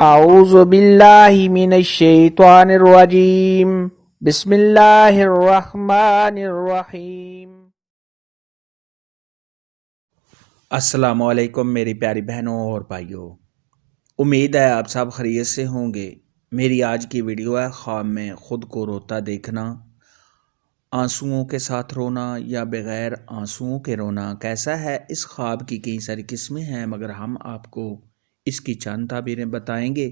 اعوذ باللہ من الشیطان الرجیم بسم اللہ الرحمن الرحیم۔ السلام علیکم میری پیاری بہنوں اور بھائیوں، امید ہے آپ سب خیریت سے ہوں گے۔ میری آج کی ویڈیو ہے خواب میں خود کو روتا دیکھنا، آنسوؤں کے ساتھ رونا یا بغیر آنسوؤں کے رونا کیسا ہے۔ اس خواب کی کئی ساری قسمیں ہیں مگر ہم آپ کو اس کی چند تعبیریں بتائیں گے۔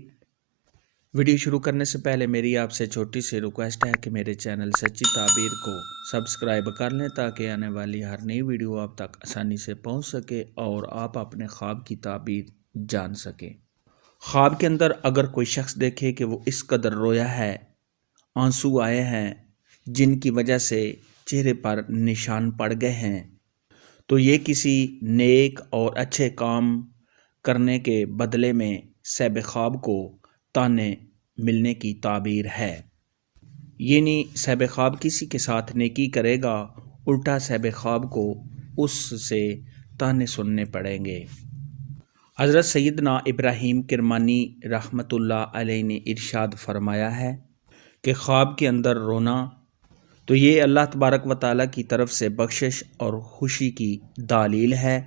ویڈیو شروع کرنے سے پہلے میری آپ سے چھوٹی سی ریکویسٹ ہے کہ میرے چینل سچی تعبیر کو سبسکرائب کر لیں تاکہ آنے والی ہر نئی ویڈیو آپ تک آسانی سے پہنچ سکے اور آپ اپنے خواب کی تعبیر جان سکیں۔ خواب کے اندر اگر کوئی شخص دیکھے کہ وہ اس قدر رویا ہے، آنسو آئے ہیں جن کی وجہ سے چہرے پر نشان پڑ گئے ہیں، تو یہ کسی نیک اور اچھے کام کرنے کے بدلے میں صاحب خواب کو تانے ملنے کی تعبیر ہے۔ یعنی صاحب خواب کسی کے ساتھ نیکی کرے گا، الٹا صاحب خواب کو اس سے تانے سننے پڑیں گے۔ حضرت سیدنا ابراہیم کرمانی رحمۃ اللہ علیہ نے ارشاد فرمایا ہے کہ خواب کے اندر رونا تو یہ اللہ تبارک و تعالیٰ کی طرف سے بخشش اور خوشی کی دلیل ہے۔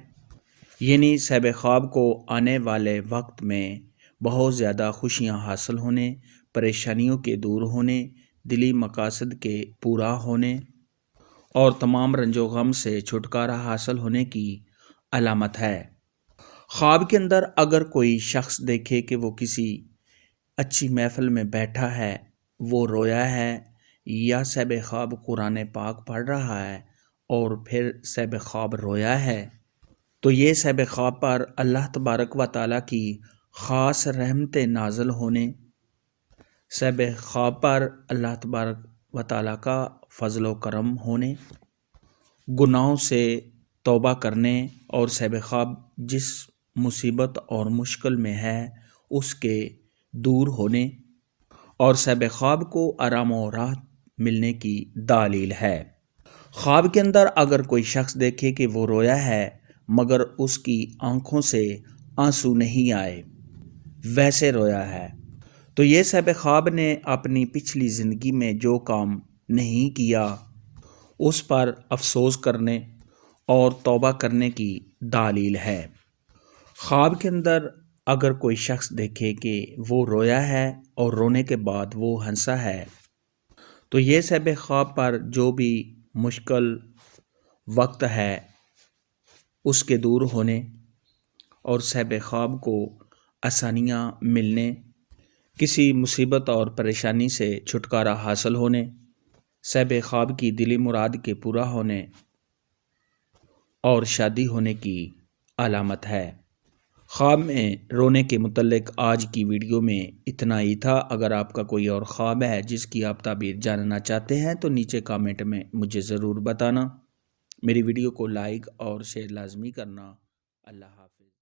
یعنی صاحب خواب کو آنے والے وقت میں بہت زیادہ خوشیاں حاصل ہونے، پریشانیوں کے دور ہونے، دلی مقاصد کے پورا ہونے اور تمام رنج و غم سے چھٹکارا حاصل ہونے کی علامت ہے۔ خواب کے اندر اگر کوئی شخص دیکھے کہ وہ کسی اچھی محفل میں بیٹھا ہے، وہ رویا ہے یا صاحب خواب قرآن پاک پڑھ رہا ہے اور پھر صاحب خواب رویا ہے، تو یہ صاحب خواب پر اللہ تبارک و تعالیٰ کی خاص رحمت نازل ہونے، صاحب خواب پر اللہ تبارک و تعالیٰ کا فضل و کرم ہونے، گناہوں سے توبہ کرنے اور صاحب خواب جس مصیبت اور مشکل میں ہے اس کے دور ہونے اور صاحب خواب کو آرام و راحت ملنے کی دلیل ہے۔ خواب کے اندر اگر کوئی شخص دیکھے کہ وہ رویا ہے مگر اس کی آنکھوں سے آنسو نہیں آئے، ویسے رویا ہے، تو یہ صاحب خواب نے اپنی پچھلی زندگی میں جو کام نہیں کیا اس پر افسوس کرنے اور توبہ کرنے کی دلیل ہے۔ خواب کے اندر اگر کوئی شخص دیکھے کہ وہ رویا ہے اور رونے کے بعد وہ ہنسا ہے، تو یہ صاحب خواب پر جو بھی مشکل وقت ہے اس کے دور ہونے اور صاحب خواب کو آسانیاں ملنے، کسی مصیبت اور پریشانی سے چھٹکارا حاصل ہونے، صاحب خواب کی دلی مراد کے پورا ہونے اور شادی ہونے کی علامت ہے۔ خواب میں رونے کے متعلق آج کی ویڈیو میں اتنا ہی تھا۔ اگر آپ کا کوئی اور خواب ہے جس کی آپ تعبیر جاننا چاہتے ہیں تو نیچے کامنٹ میں مجھے ضرور بتانا۔ میری ویڈیو کو لائک اور شیئر لازمی کرنا۔ اللہ